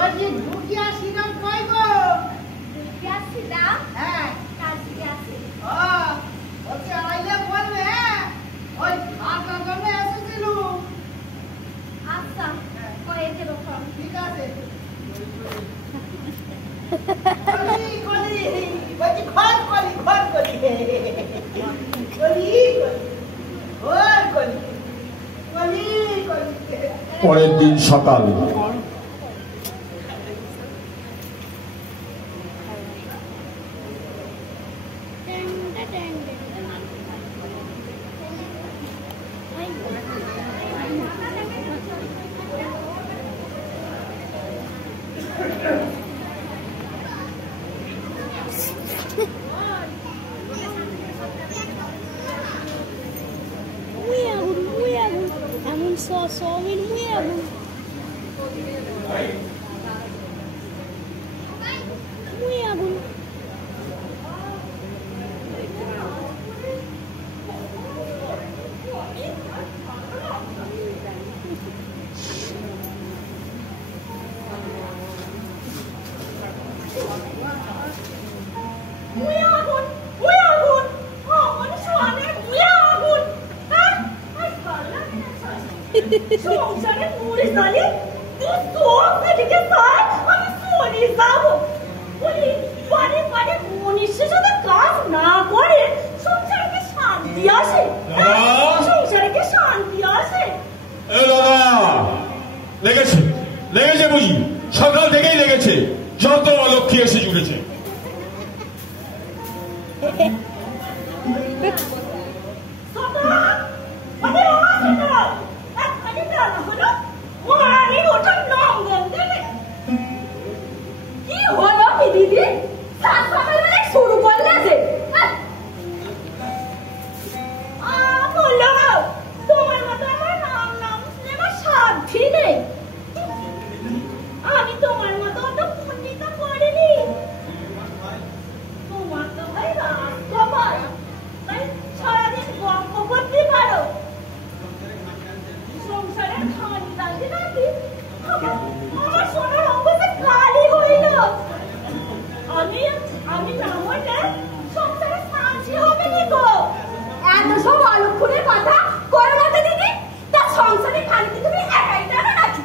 বলছি ঢুকিয়া সিরাম কইব ঢুকিয়া সিরাম হ্যাঁ কাজী আছে ও ওকে আইলে বলবে ওই ভাগা গনে এসেছিল আচ্ছা কয়ে দেব ফোন ঠিক আছে কলি কলি বলছি ঘর কলি ঘর কলি কলি ঘর কলি কলি কলি পরের দিন সকাল এমন সমিন মুই এমন মুই আগুন সংসারে মুড়ি জানি তুই সব এদিকে সর আমি শুনি যাব বলি পারে পারে মনীষের সাথে কাজ না করে সংসারে শান্তি আসে সংসারে কি শান্তি আসে এ বাবা লেগেছে লেগেছে বুঝি সকাল থেকেই লেগেছে যত অলক্ষী এসে জুড়েছে দিদি সকালবেলা শুরু করলে যে তোমার মতো আমার নাম নেবার সাধ্যই নেই আমি তোমার মতো অত পণ্ডিত করিনি তোমার তো ভাই রাজকুমার তাই সারাদিন গল্প করতে পারো সংসারের খানি দাঁড়িয়ে নাকি আমার সোনার অঙ্গতে কালি হইল আমি না হইলে সংসারে শান্তি হবে নি গো এত সব অলক্ষণের কথা করো না তো দিদি তা সংসারে খালিতে তুমি একাই জানো নাকি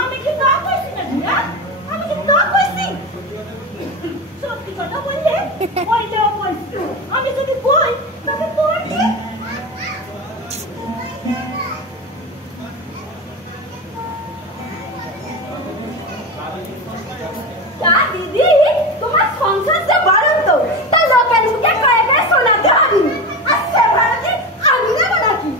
আমি কি তা কইছি না আমি কি তা কইছি সত্যি কথা বললে ওই যাও বলছি আমি যদি বই তবে পড়ছি দিদি তোমার সংসার যে বাড়ন্ত তা লোকের মুখে কয়ে কয়ে শোনাতে হবে আর সে ভাড়াতে আমি নেব নাকি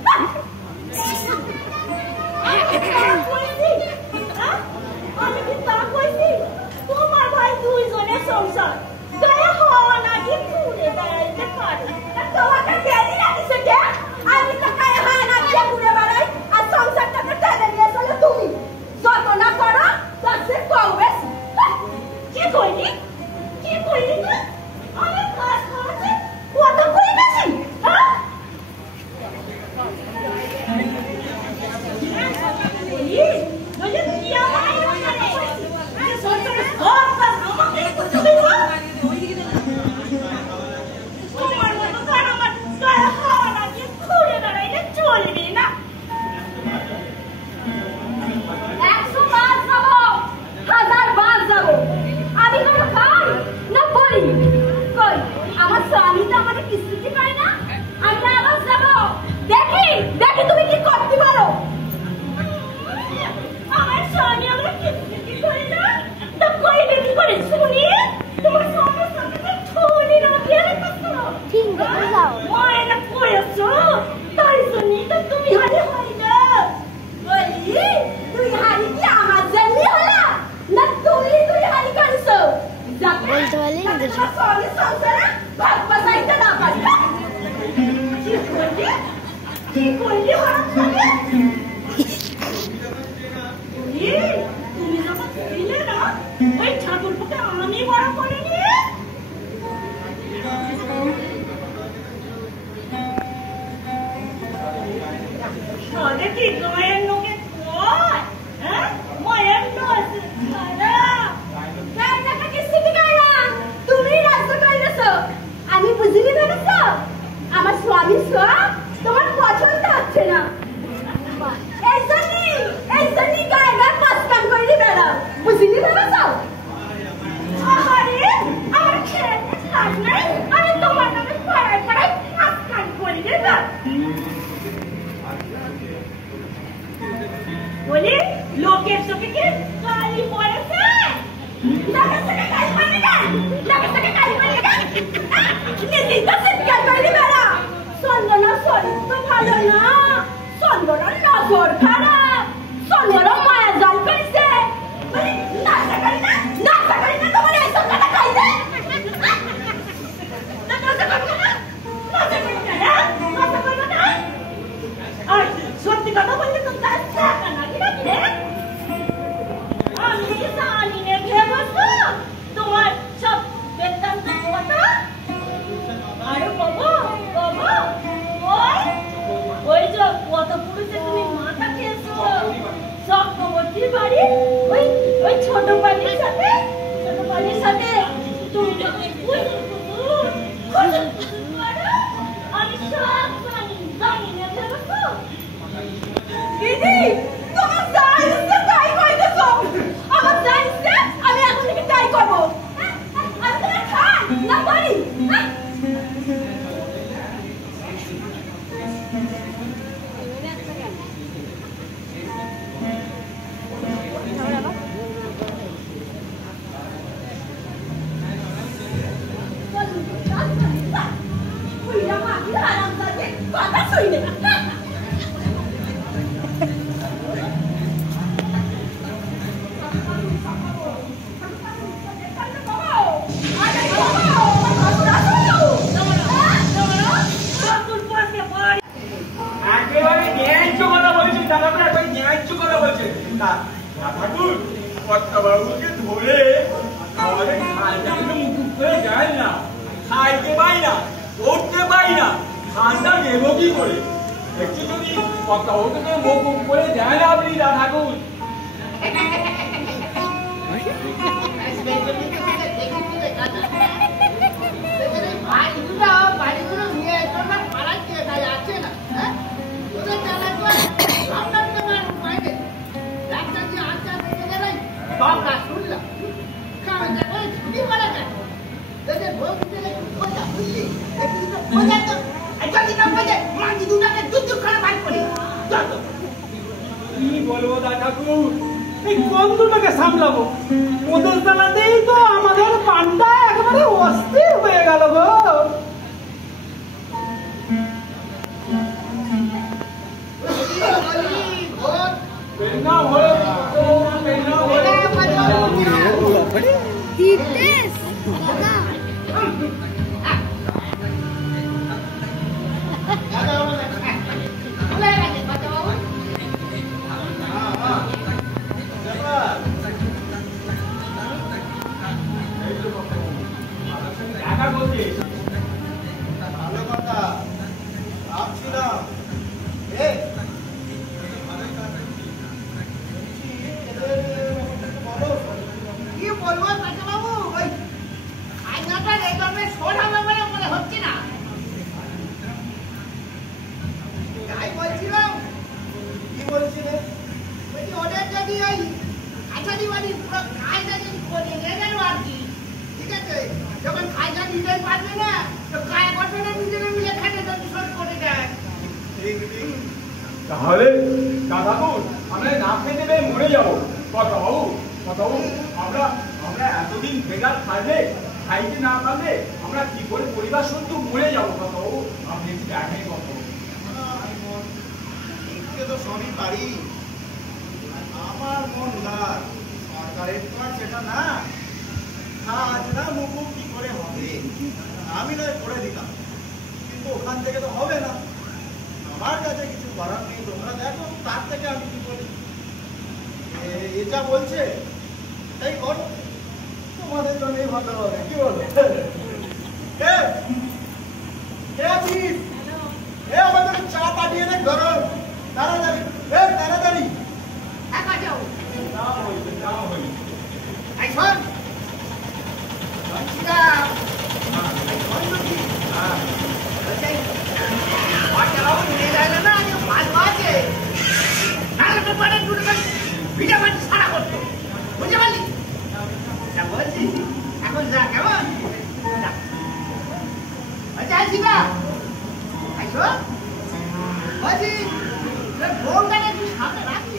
আমি কি তা কইছি তোমার ভাই দুইজনের সংসার গায়ে হওয়া নাকি ঘুরে বেড়াইতে পারে তোমাকে গেলি নাকি সেটা আমি তো গায়ে হওয়া নাকি ঘুরে বেড়াই আর সংসারটাকে টেনে নিয়ে চলে তুমি যত না করো তার সে কম বেশি কি কইলি তুই আমি কাজ করছি কত কই গেছি হ্যাঁ ওই কি আমার ওখানে সরকার সব কাজ আমাকে করতে দিব তোমার মতো কার আমার গায়ে হাওয়া নাকি ঘুরে বেড়াইলে চলবে না 100 বার যাবো 1000 বার যাবো আমি কোনো কাজ না করি কই আমার স্বামী তো আমাকে কিছুই পারে না আমি আবার যাবো দেখি তুমি কি করতে পারো আমার স্বামী আমাকে কিছুই করে না তো কই দেখি করে শুনি তোমার স্বামীর সাথে ঠোলি না দিয়ে রাখছো ঠিক আছে যাও ওই না কইছো তাই শুনি তো তুমি হারি হই না বলি তুই হারি কি আমার জন্য হলা না তুই হারি কানছো বলতে পারলি না কিছু স্বামী সংসারে ভাগ বাসাইতে না পারি কি করলি হারাম তুমি যখন ছিলে না ওই ঠাকুরকে আমি বড় করে নিয়ে কি গায়ের লোকে কয় হ্যাঁ মায়ের নয় লোকের চোখে কি কালি পড়েছে? লোকের চোখে কালি পড়ে না, লোকের চোখে কালি পড়ে না। নিজেই তো চিৎকার করলি বেড়া। চন্দনা শরীর তো ভালো না, চন্দনার নজর খারাপ, চন্দনা মায়া জাল ফেলছে। মানে নাচা করি না তোমার এই চন্দনা খাইছে। সত্যি কথা বলতে তো তার টাকা নাকি নাকি রে? আমি জানি নে ভেবেছো তোমার সব বেদান্ত কথা। আরে বাবা ওই যে কত পুরুষে তুমি মাথা খেয়েছো চক্রবর্তীর বাড়ি ওই ছোট বাড়ির সাথে তুমি যদি আমি সব জানি না ভেবেছো? দিদি তোমার জানিস তাই কইতেছ, আমার জানিস আমি এখন থেকে তাই করবো। আমি তোমার খাই না পারি। বাবুকে ধরে আমাদের খাইতে মুখ করে যায় না, খাইতে পাই না, উঠতে পাই না, ঠান্ডা নেব কি করে? একটু যদি বাবুকে মুখ করে যায় না আপনি ঠাকুর। বাড়িগুলো নিয়ে পাড়াচ্ছে আছে না ওদের বাবা শুনলাম ছুটি মারা যায় কি বলবো দাদাকুর, এই কোন দুটাকে সামলাবো? ওদের জ্বালাতেই তো আমাদের পান্ডা একেবারে অস্থির হয়ে গেল গো। তাহলে দাদাকুর আমরা না খেতে পেয়ে মরে যাবো। কথা বাবু আমরা এতদিন বেকার থাকলে খাইতে না পারলে আমরা কি করে পরিবার সত্য মরে যাবো। কথা বাবু আপনি একটু দেখেন কথা তো সবই পারি, আমার মন গাছ সরকারের তো আর সেটা না, আজ না মুখু কি করে হবে? আমি নয় করে দিতাম, কিন্তু ওখান থেকে তো হবে না। আমার কাছে কিছু করার নেই, তোমরা দেখো তার থেকে আমি কি করি। এটা বলছে তাই করো, তোমাদের জন্যই ভালো হবে। কি বলো? আমাদের চা পাঠিয়ে দেখ গরম, তাড়াতাড়ি তাড়াতাড়ি। এখন যা কেমন বলছি ফোনটা একটু সামনে রাখছি।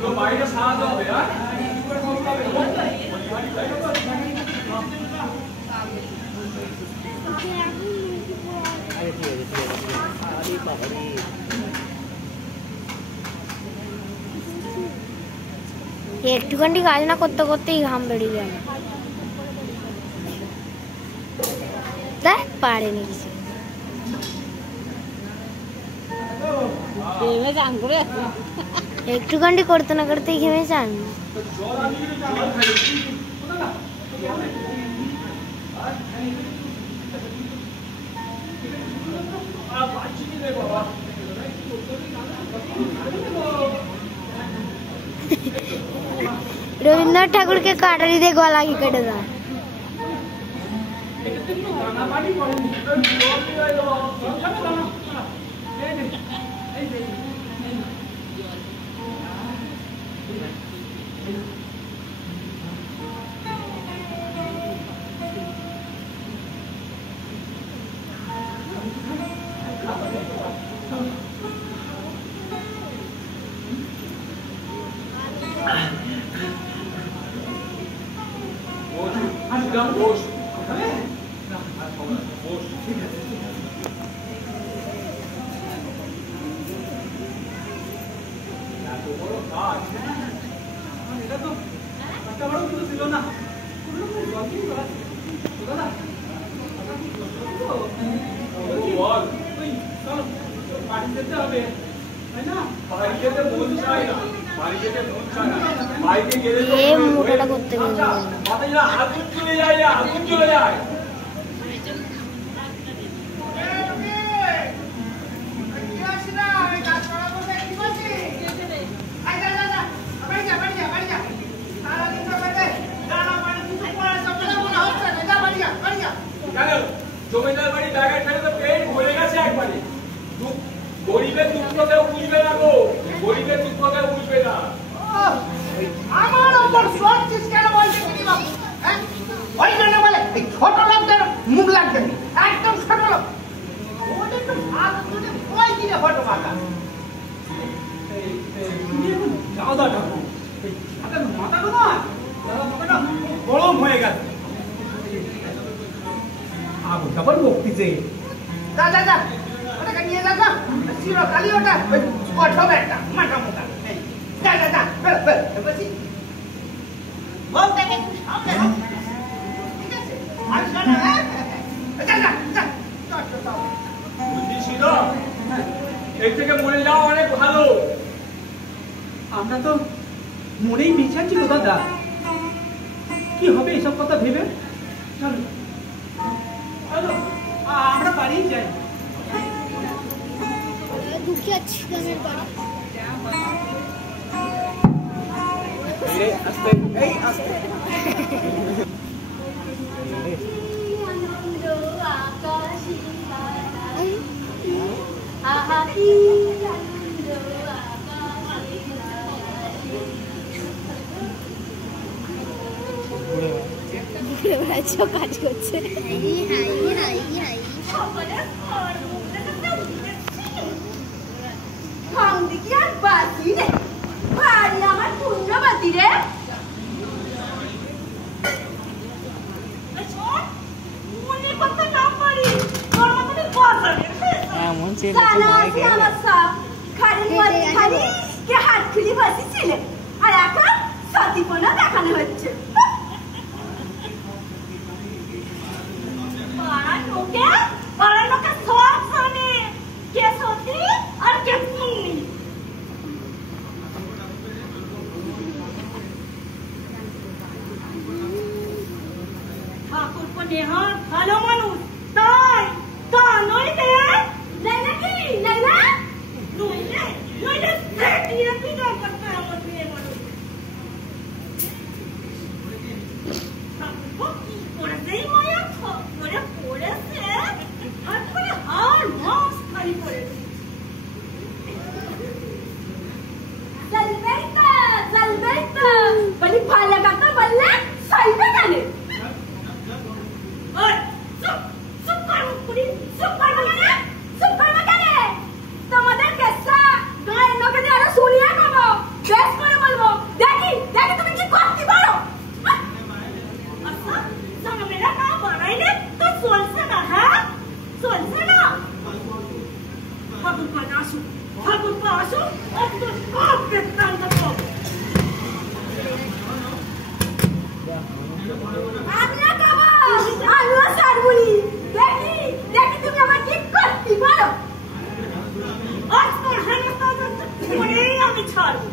তো বাইরে সারাতে হবে হ্যাঁ একটুখানি কাজ না করতে করতেই ঘাম বেরিয়ে গেল। দেখ পারেনি কিছু। একটুখানি করতে না করতেই ঘেমে যান। रविन्द्रनाथ ठाकुर के काटरी दे गला की कटे था। ये मोटा कुत्ते को आगुन चले जाए आगुन चले जाए জমিদার বাড়ি জায়গায় ছেড়ে তো পেট ভরে গেছে একবারে গরিবের দুঃখ কেউ বুঝবে না গো গরিবের দুঃখ কেউ বুঝবে না আমার ওপর সবকিছু কেন বলতে কি বাবু হ্যাঁ ওই জন্য বলে এই ছোট লোকদের মুখ লাগবে একদম ছোট লোক ওদের তো ভালো করে কই দিলে ফটো মাথা দাদা ঠাকুর হাতের মাথাটা না দাদা মাথাটা গরম হয়ে গেছে আগুন তারপর বকতিছে যা যা যা ওটাকে নিয়ে যা যা চিরকালই ওটা কঠোর একটা মাথা মোটা যা যা যা বসি বলটাকে সামনে ঠিক আছে আর শোনো যা যা যা বুঝিস না এর থেকে মরে যাওয়া অনেক ভালো আমরা তো মনেই বেঁচেছিল দাদা কি হবে এসব কথা ভেবে চলো চলো আমরা বাড়ি যাই দুঃখী আছি গ্রামের বাড়ি আস্তে এই আস্তে কাজ করছে দেখানো হচ্ছে ঠাকুর নেহা ভালো মানুষ তাই তা নইলে নাকি নাইলা নইলে নইলে দিয়ে তুই না করতে আমার মেয়ে মানুষ ঠাকুর কি করেছে মায়া করে পড়েছে ফাগুন পা আসুন, ফাগুন পা আসুন, একটু সব বৃত্তান্ত পাবো। আমিও খাবো, আমিও সারবুনি। দেখি দেখি তুমি আমার কি করতে পারো। আজ তোর হেনস্থা করেই আমি ছাড়বো।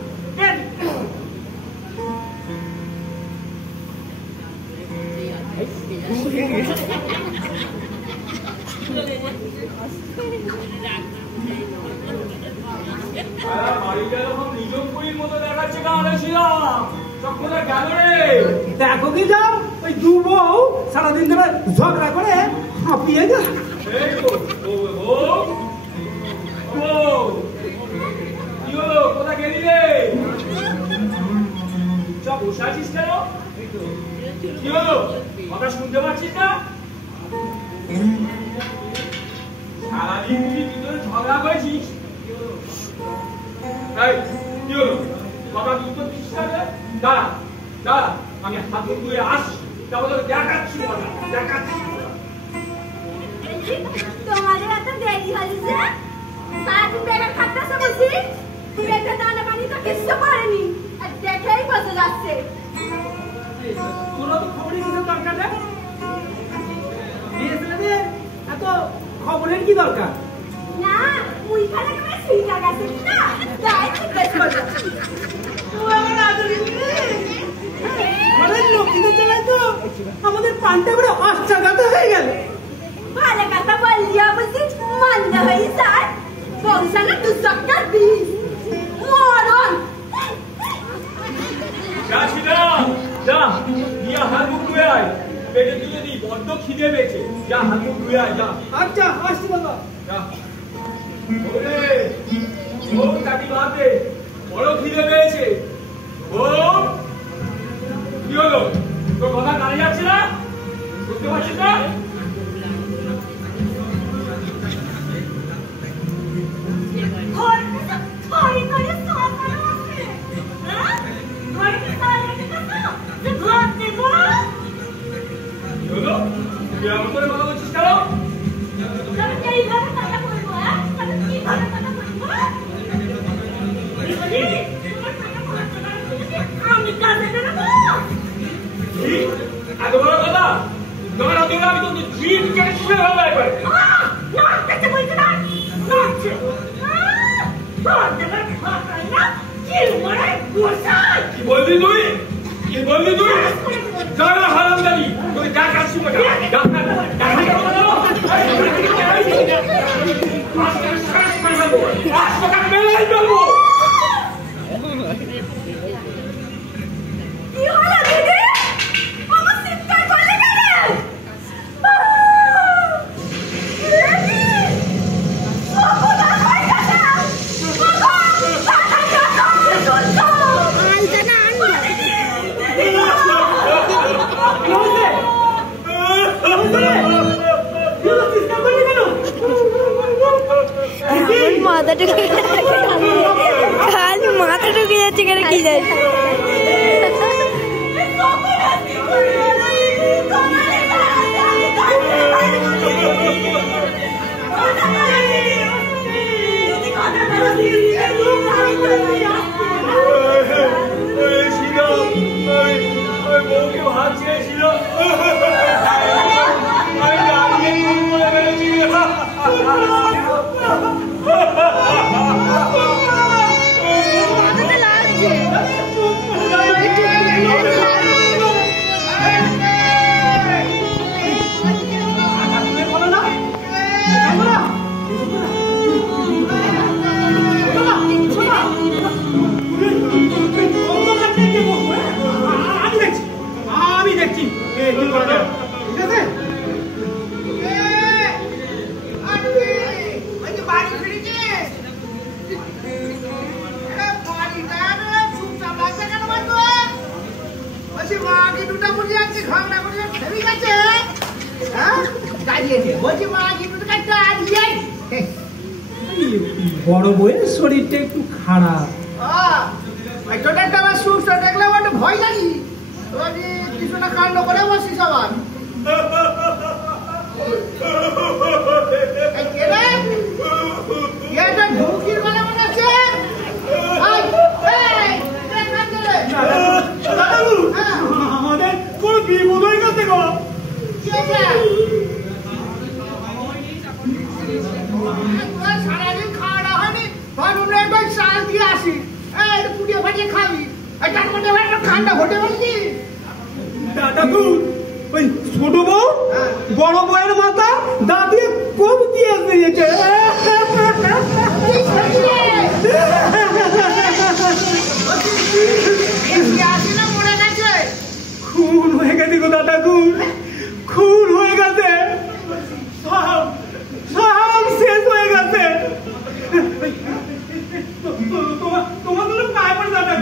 দেখো কি যাও ওই দু বউ সারাদিন ধরে ঝগড়া করে হাঁপিয়ে গেল। কোথা গেলি রে? সব বসে আছিস কেন? কি হলো? কথা শুনতে পাচ্ছিস না? সারাদিন তুই ভিতরে ঝগড়া করেছিস। কি হলো? কথা তুই তো দিচ্ছিস না? দাঁড়া দাঁড়া, আমি হাত ধুয়ে আসছি, তারপরে দেখাচ্ছি মজা, দেখাচ্ছি মজা। তোমাদের এত দেরি হলি যে? সারাদিন বেকার খাটতেছে বুঝি? পেটে দানা পানি তো কিচ্ছু পারেনি, আর দেখেই বোঝা যাচ্ছে। তোরা তো খবরই কিছু দরকার নেই। মেয়েছেলেদের এত খবরের কি দরকার? না, ওইখানে কেমন সিটা গেছে কিনা? তাই জিজ্ঞেস করলাম। লক্ষ্মীদের জায়গায় তো আমাদের পানটা করে অষ্টাঘাত হয়ে গেল। ভালো কথা বললিয়া বুঝি মন্দ হয়ে স্যার। বংশানে 2 চক্কর বিষ মরণ। যা ছিলা যা, গিয়া হাত মুখ ধুয়ে আয়। পেটে তুই যদি বড্ড খিদে পেয়েছে, যা হাত মুখ ধুয়ে আয় যা। আচ্ছা আসছি বাবা। যা। ওরে ও কাটি বাদে, বড় খিদে পেয়েছে। ও কি হলো? তোর কথা কানে যাচ্ছে না? বুঝতে পারছিস না? ঘরে ঘরে সকাল আছে। হ্যাঁ? ঘরে কি সারা রেখে গেছো? যে ঘর দেবো? কি হলো? তুই এমন করে কথা বলছিস কেন? তবে এইভাবে কথা বলবো, হ্যাঁ? তবে কিভাবে কথা বলবো? আমি কাজে বেরোবো। কি? এত বড় কথা? তোমার অধীনে আমি তো জিপ কেটে শুয়ে হলো একবার। নাচতে বলছে না? নাচছে। তোর দেবার ভাষায় না চিল মারে গোসাই। কি বললি তুই? কি বললি তুই? যারা হারামজাদি, তুই দেখাচ্ছি মজা। কি হলো দিদি? আমার চিৎকার করলে কেন? মাথা ঢুকে খালি মাথা ঢুকে যাচ্ছে কেন কি যাচ্ছে। বউকে ভাত চেয়েছিল, আমি দেখছি ঠিক আছে। বাড়ি ফিরেছিস? চুপচাপ লাগছে কেন বলতো? বলছি মা কি দুটা মুড়ি আনছি, ঝগড়া করে ফেরি গেছে। হ্যাঁ দাঁড়িয়েছে, বলছি মা কি দুটা দাঁড়িয়ে। বড় বউয়ের শরীরটা একটু খারাপ। ছোটটা আমার সুস্থ দেখলে আমার একটু ভয় লাগি। তুমি কিছুটা কাণ্ড করে বসিস আবার। এই কে রে? কে? তার মধ্যে এবার একটা ঠান্ডা ঘটে বলছি দাদু ওই ছোট বউ বড় বউয়ের মাথা দাদিয়ে কম দিয়ে দিয়েছে। খুন হয়ে গেছে গো দাদা, খুন হয়ে গেছে, সব শেষ হয়ে গেছে। তোমার দুটো পায়ে পড়ে দাদা,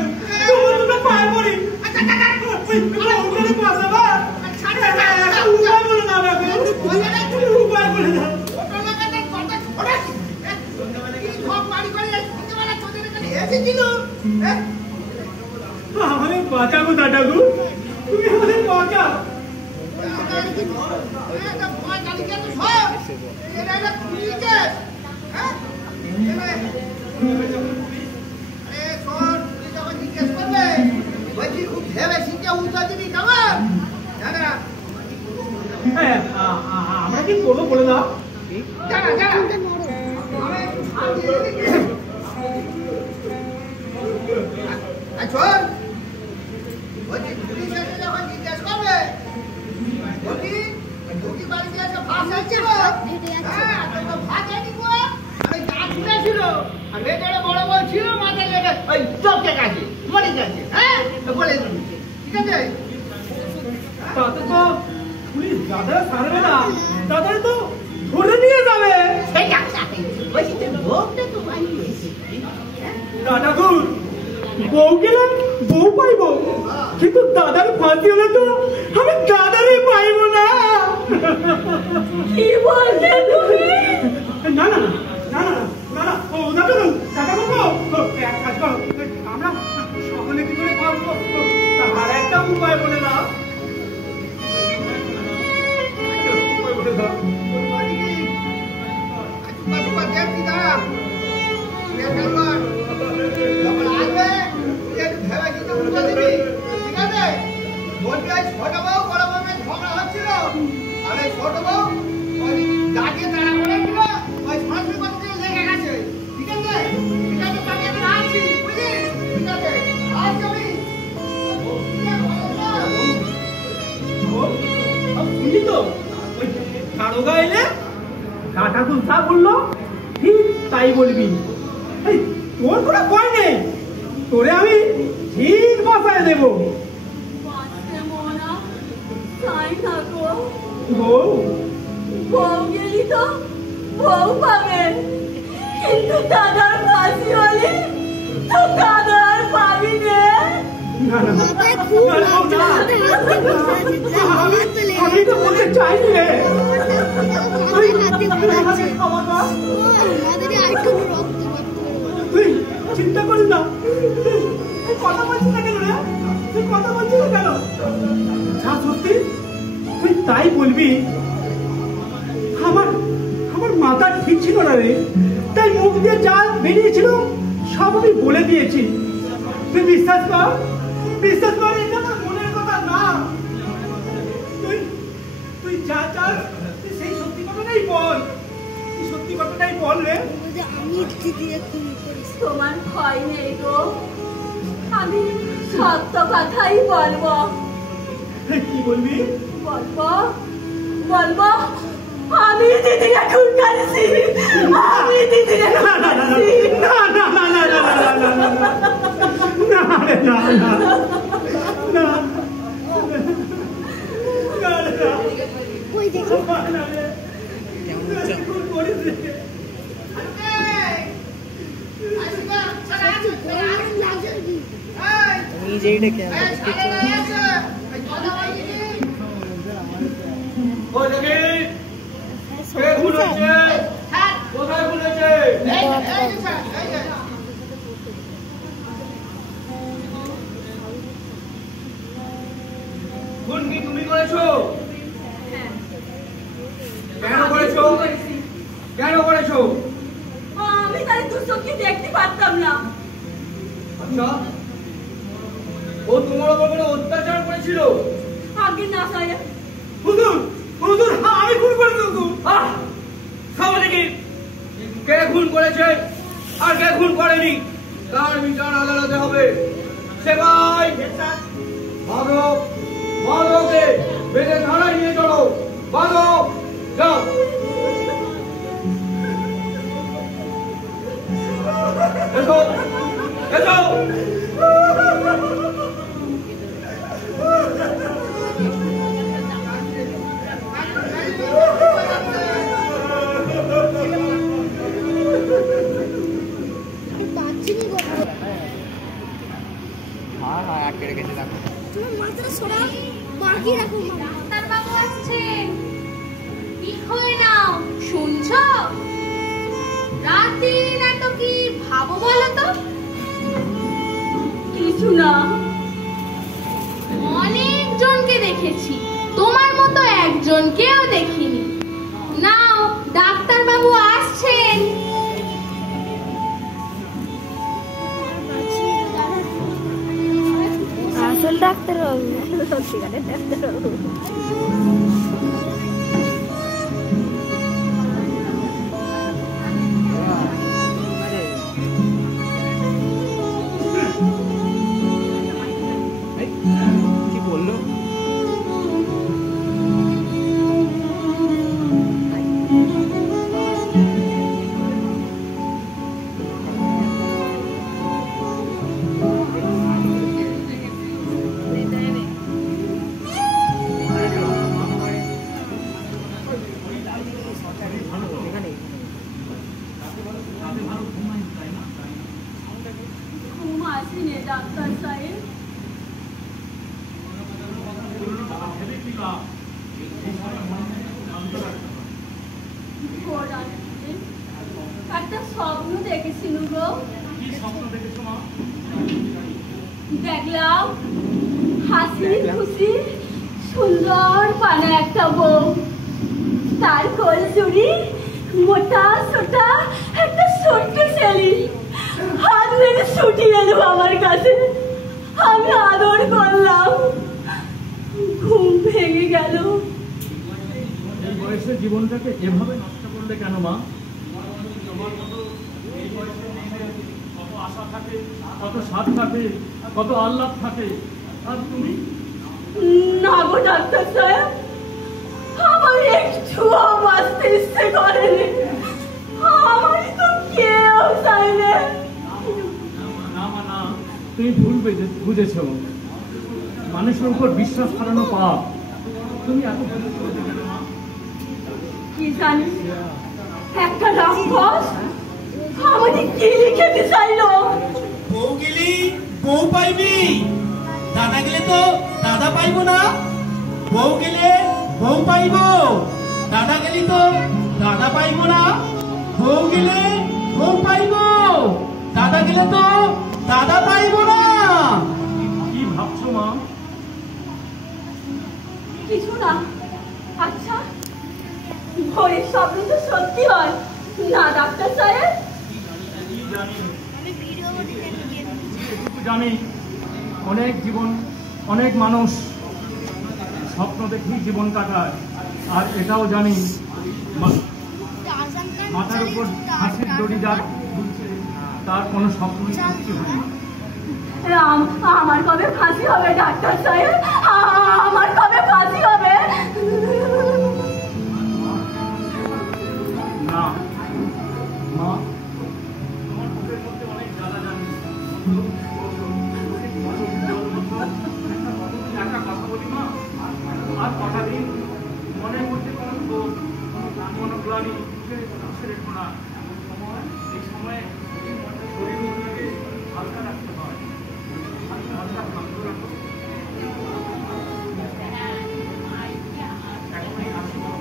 তোমার দুটো পায়ে পড়ি। উপায় বলে দাদা, উপায় বলে দাদা। আমাদের বাঁচা গো দাদা গো, তুমি আমাদের বাঁচা। আমরা কি করবো বলে দাও। বড় বড় ছিল মাথায় লেগে ওই চোখে কাছে মরে গেছে। হ্যাঁ বলে দিবি, ঠিক আছে? তাতে তো পুলিশ যাদের ছাড়বে না, তাদের তো ধরে নিয়ে যাবে। দাদা গো, বউ গেলে বউ পাইব, কিন্তু দাদার ফাঁসি হলে তো আমি দাদারই পাইব না। কি বললে তুমি? না না না না না না, ও দাদা দাদা বাবু, এক কাজ করো, আমরা সকলে কি করে পারবো তার একটা উপায় বলে দাও। ঠাকুর যা বললো ঠিক তাই বলবি। তোর কোনো ভয় নেই, তোরে আমি ঠিক বাসায় দেবো। বউ গেলি তো বউ পাবে, কিন্তু দাদার ফাঁসি হলে তো দাদার পাবি নে। আমি তো বলতে চাইনি রে, তুই চিন্তা করিস না। কথা বলছিস না কেন রে, তুই কথা বলছিস না কেন? যা সত্যি তুই তাই বলবি। আমার মাথা ঠিক ছিল না রে, তাই মুখ দিয়ে যা বেরিয়েছিল সব আমি বলে দিয়েছি। তুই বিশ্বাস কর, বিশ্বাস কর, এটা আমার মনের কথা না। তুই যা চাস তুই সেই সত্যি কথাটাই বল, তুই সত্যি কথাটাই বল রে। তোমার ভয় নেই গো, আমি সত্য কথাই বলবো। কি বলবি? বলবো আমি দিদিকে খুন করেছি, আমি দিদিকে খুন করেছি। না না না না না না না না না না না, তুমি করেছো? কেন করেছো? কেন করেছো? আমি তার দুঃখকে দেখতে পারতাম না। আচ্ছা, ও তোমার উপর কোনো অত্যাচার করেছিল? আগে না সাহেব। হুজুর হুজুর, আমি খুন করেছি হুজুর। খাবো দেখি কে খুন করেছে আর কে খুন করেনি, তার বিচার আদালতে হবে। সেবাই মাধব মাধবকে বেঁধে থানায় নিয়ে চলো। মাধব যাও। এসো এসো। তোমার মাথাটা সরা বাকি রাখো। ডাক্তারবাবু আসছেন, ঠিক হয়ে নাও। শুনছো? রাতদিন এত কি ভাবো বলো তো? কিছু না। অনেক জনকে দেখেছি, তোমার মতো একজনকেও দেখিনি। নাও, ডাক্তারবাবু আসছেন। আসল ডাক্তারবাবু, সত্যিকারের ডাক্তারবাবু। কি বললো? ঘুম আসেনি ডাক্তার সাহেব। একটা স্বপ্ন দেখেছিল গো। দেখলাম হাসি খুশি সুন্দর পানা একটা বউ, তার কোল চুরি, মোটা সোটা একটা ছোট্ট ছেলে হাত মেরে ছুটি এলো আমার কাছে। আমি আদর করলাম, ঘুম ভেঙে গেল। এই বয়সে জীবনটাকে এভাবে নষ্ট করলে কেন মা? এই বয়সে মেয়েদের কত আশা থাকে, কত স্বাদ থাকে, কত আহ্লাদ থাকে, আর তুমি? না গো ডাক্তার সাহেব, আমার একটুও বাঁচতে ইচ্ছে করেনি। আমারই তো কেউ চাইলে। না মা না, তুমি ভুল বুঝেছ। মানুষের উপর বিশ্বাস হারানো পাপ। তুমি এত ভুল করেছো কেন মা? কি জানি একটা রাক্ষস আমাকে গিলি খেতে চাইলো। বউ গেলি বউ পাইবি, দাদা গেলে তো দাদা পাইবো না। বউ গেলে বউ পাইব, দাদা গেলি তো দাদা পাইবো না। বউ গেলে বউ পাইব, দাদা গেলে তো দাদা পাইবো না। কি ভাবছো মা? কিছু না। আচ্ছা, ভোরের স্বপ্ন তো সত্যি হয় না ডাক্তার সাহেব? জানি অনেক জীবন, অনেক মানুষ স্বপ্ন দেখেই জীবন কাটায়। আর এটাও জানি মাথার উপর হাসির দড়ি যার ঝুলছে তার কোনো স্বপ্নই সত্যি হয় না। আমার কবে ফাঁসি হবে ডাক্তার সাহেব? আমার কবে ফাঁসি হবে? না মা, তোমার বুকের মধ্যে অনেক জ্বালা জানি। একটা কথা বলি মা, আর কটা দিন মনের মধ্যে কোনো গ্লানি রেখো না। এই সময় শরীরগুলোকে হালকা রাখতে হয়, হালকা ভাঙতে রাখো। এখনই আসবো।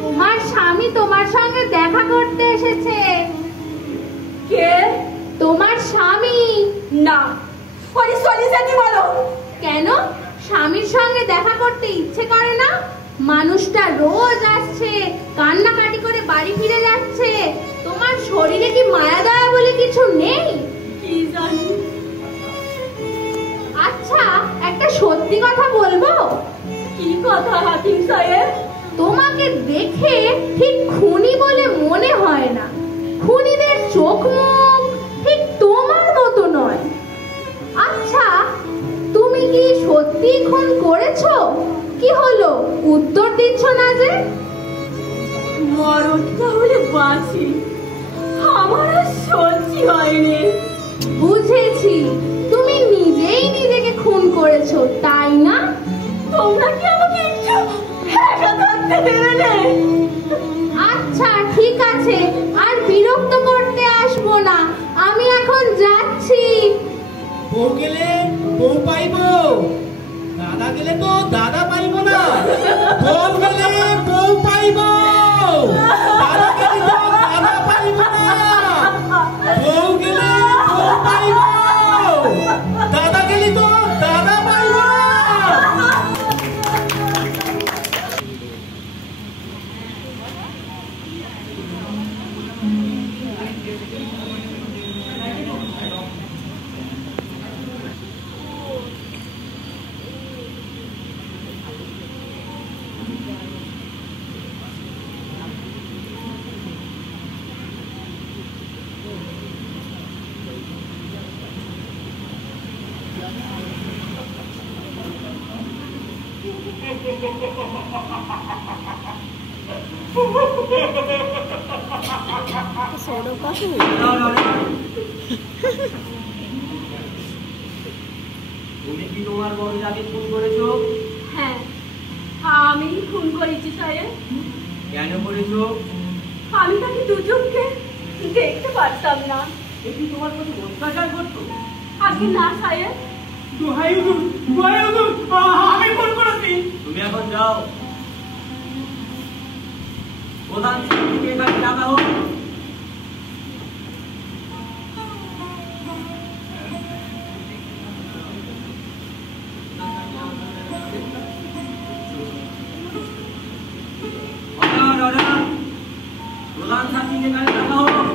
তোমার স্বামী তোমার সঙ্গে দেখা করতে এসেছে। কে? তোমার স্বামী। না, ওই সরি যেতে বলো। কেন? স্বামীর সঙ্গে দেখা করতে ইচ্ছে করে না? মানুষটা রোজ আসছে, কান্নাকাটি করে বাড়ি ফিরে যাচ্ছে। তোমার শরীরে কি মায়া দয়া বলে কিছু নেই? কি জানি। আচ্ছা, একটা সত্যি কথা বলবো। কি কথা হাকিম সাহেব? দেখে ঠিক খুনি বলে মনে হয় না। খুনিদের চোখ মুখ ঠিক তোমার মতো নয়। আচ্ছা, তুমি কি সত্যি খুন করেছো? কি হলো, উত্তর দিচ্ছ না যে? মরণটা হলে বাঁচি, আমার আর সহ্য হয়নি। বুঝেছি, তুমি নিজেই নিজেকে খুন করেছো, তাই না? তোমরা কি আমাকে একটু একা থাকতে দেবে না? আচ্ছা ঠিক আছে, আর বিরক্ত করতে আসবো না, আমি এখন যাচ্ছি। বউ গেলে বউ পাইবো, দাদা গেলে তো দাদা পাইবো না। বউ গেলে বউ পাইবো, দাদা গেলে তো দাদা পাইবো না। বউ গেলে বউ পাইবো, দাদা গেলে তো দাদা পাইবো না। তুমি কি তোমার বড়জাকে খুন করেছো? হ্যাঁ, আমি খুন করেছি সাহেব। কেন করেছো? আমি তাকে দুজনকে দেখতে পারতাম না। এ কি তোমার প্রতি অত্যাচার করতো? আগে না সাহেব। দোহাই হুজুর, দোহাই হুজুর, আমি খুন করেছি। তুমি এখন যাও, প্রধান শিক্ষককে এখানে ডাকা হোক। প্রধান ছাত্রীকে এখানে ডাকা হোক।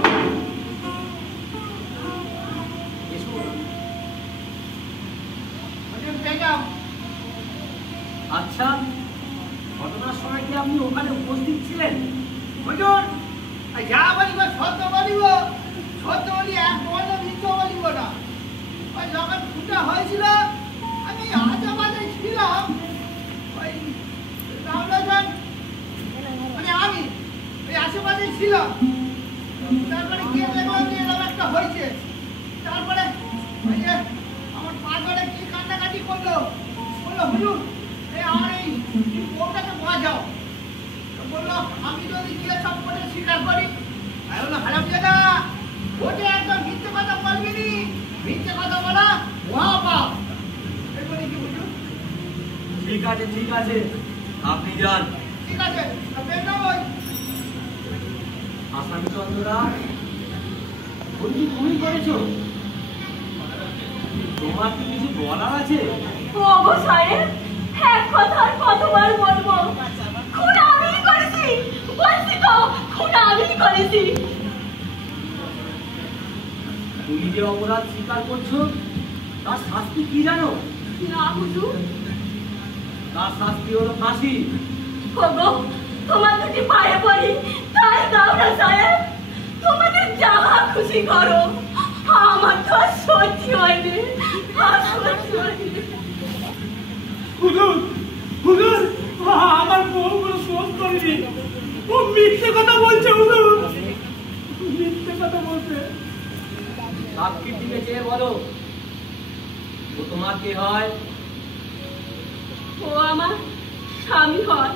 আচ্ছা, ঘটনার সময় কি আপনি ওখানে উপস্থিত ছিলেন? হুজুর, যা বলিব সত্য বলিব, সত্য বলি, এক বলো মিথ্যা বলিব না। ওই যখন ফুটা হয়েছিল আমি আজেবাজে ছিলাম, ওই রামরাজন মানে আমি ওই আশেপাশে ছিলাম। তারপরে গিয়ে দেখলাম যে এরকম একটা হয়েছে। তারপরে ওই যে আমার পা ধরে কি কান্নাকাটি করলো, বললো হুজুর আমার এই বউটাকে বাঁচাও। বললো আমি যদি গিয়ে সব করে স্বীকার করি, আমি বললো হারামজাদা, ওটা একদম মিথ্যে কথা বলবি নি, মিথ্যে কথা বলা মহাপাপ। এরপরে কি বুঝুন? ঠিক আছে ঠিক আছে, আপনি যান। ঠিক আছে, বের না ওই আসামি চন্দ্রা, বলছি তুমি করেছো? তোমার কি কিছু বলার আছে? ওগো সাহেব, এক কথা আর কতবার বলবো? খুন আমিই করেছি, বলছি তো, খুন আমিই করেছি। তুমি যে অপরাধ স্বীকার করছো তার শাস্তি কি জানো? না হুজুর। তার শাস্তি হলো ফাঁসি। ওগো, তোমার দুটি পায়ে পড়ি, তাই দাও না সাহেব, তোমাদের যা খুশি করো, আমার তো আর সহ্য হয়নি, আর সহ্য হয়নি। হুজুর, হুজুর, আমার বউ কোনো দোষ করেনি, ও মিথ্যে কথা বলছে। হুজুর, মিথ্যে কথা বলছে। সাক্ষীর দিকে চেয়ে বলো, ও তোমার কে হয়? ও আমার স্বামী হয়।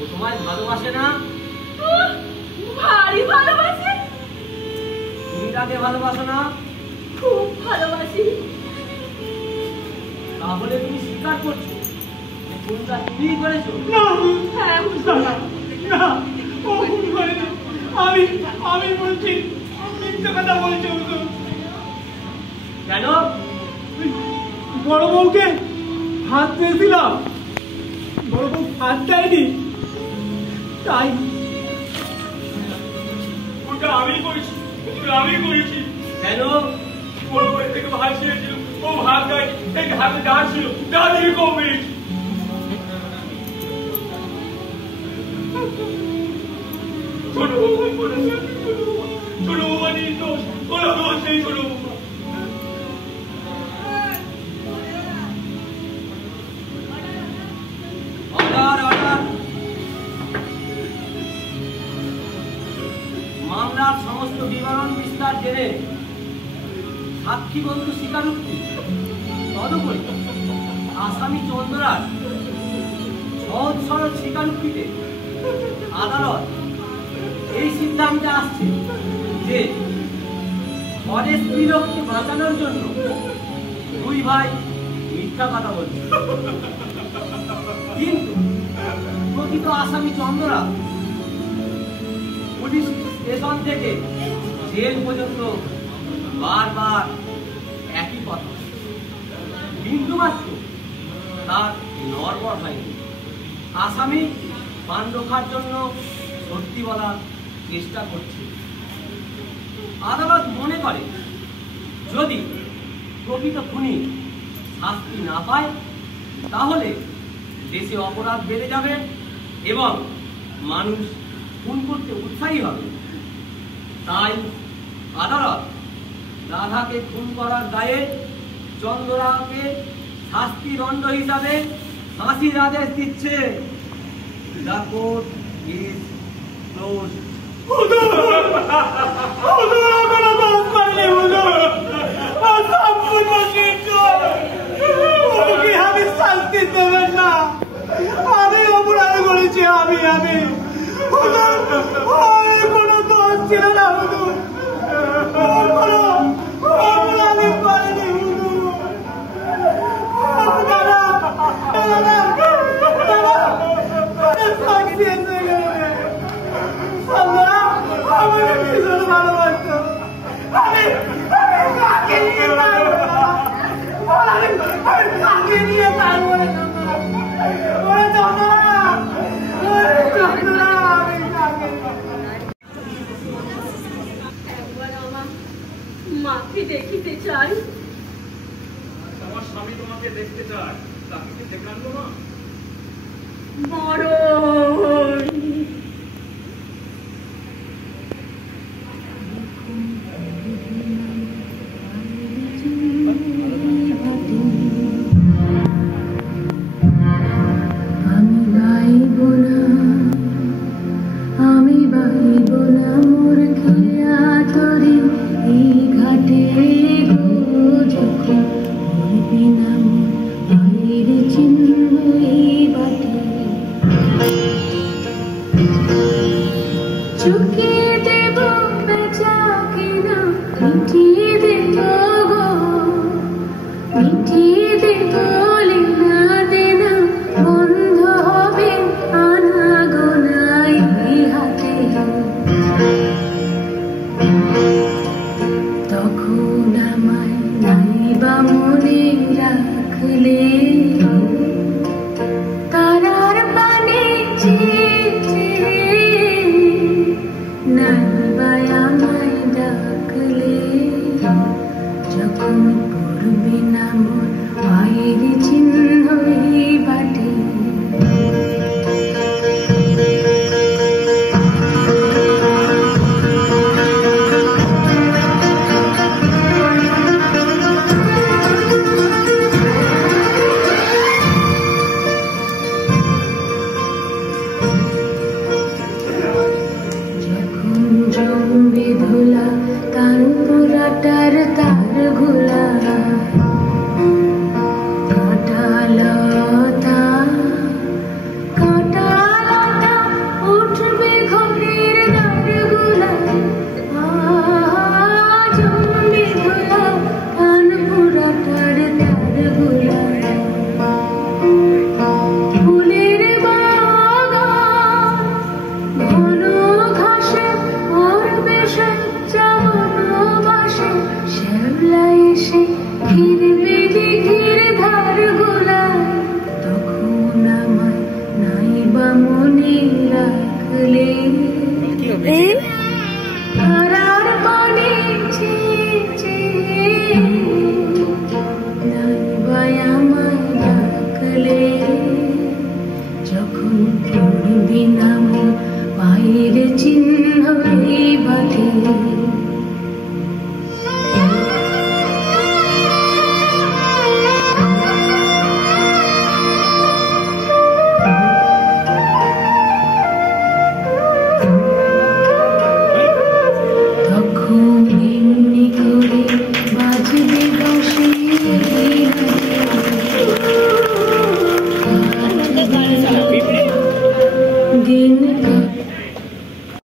ও তোমায় ভালোবাসে না? ভারী ভালোবাসে। তুমি তাকে ভালোবাসো না? খুব ভালোবাসি। তাহলে তুমি স্বীকার করছো যে খুনটা তুমি করেছো? না, হ্যাঁ না, না, ও খুন করেনি। আমি বলছি মিথ্যে কথা বলছে। হুজুর, কেন? বড় বউকে হাত দিয়েছিলাম, বড় বউ হাত দেয়নি, তাই। ওটা আমি করেছি, আমি করেছি। কেন? বড় বড় থেকে ভাত ছিঁড়েছিল, ও ভাত দেয়, এই হাতে দাঁড় ছিল, দাঁড়িয়ে কম মেরেছি। নির্দোষ, কোনো দোষ নেই কোনো। মামলার সমস্ত বিবরণ বিস্তার জেনে সাক্ষী বন্ধু স্বীকারোক্তি তদুপরি আসামি চন্দ্রার সহজ সরল স্বীকারোক্তিতে আদালত এই সিদ্ধান্তে আসছে যে পরের স্ত্রীলোককে বাঁচানোর জন্য দুই ভাই মিথ্যা কথা বলছে, কিন্তু প্রকৃত আসামি চন্দ্রা পুলিশ স্টেশন থেকে জেল পর্যন্ত বারবার একই কথা, বিন্দুমাত্র তার নড়বড় হয়নি। আসামি পান রক্ষার জন্য সত্যি বলার চেষ্টা করছে। আদালত মনে করে যদি প্রকৃত খুনি শাস্তি না পায় তাহলে দেশে অপরাধ বেড়ে যাবে এবং মানুষ খুন করতে উৎসাহী হবে। তাই আদালত রাধাকে খুন করার দায়ে চন্দ্রাকে শাস্তিদণ্ড হিসাবে ফাঁসির আদেশ দিচ্ছে। The court is closed. আমি শাস্তি দেবেন না, আমি অপরাধ করেছি, আমি কোনো দোষ ছিল না, অপরাধ করেনি। শাস্তি এসে গেলে আমি ভীষণ ভালোবাসত, আমি কাকে নিয়ে থাকবো না, মাকে দেখিতে চাই। আমার স্বামী তোমাকে দেখতে চায়, তাকে কি দেখে আনবো না? মরণ চিহ্ন এই বাটে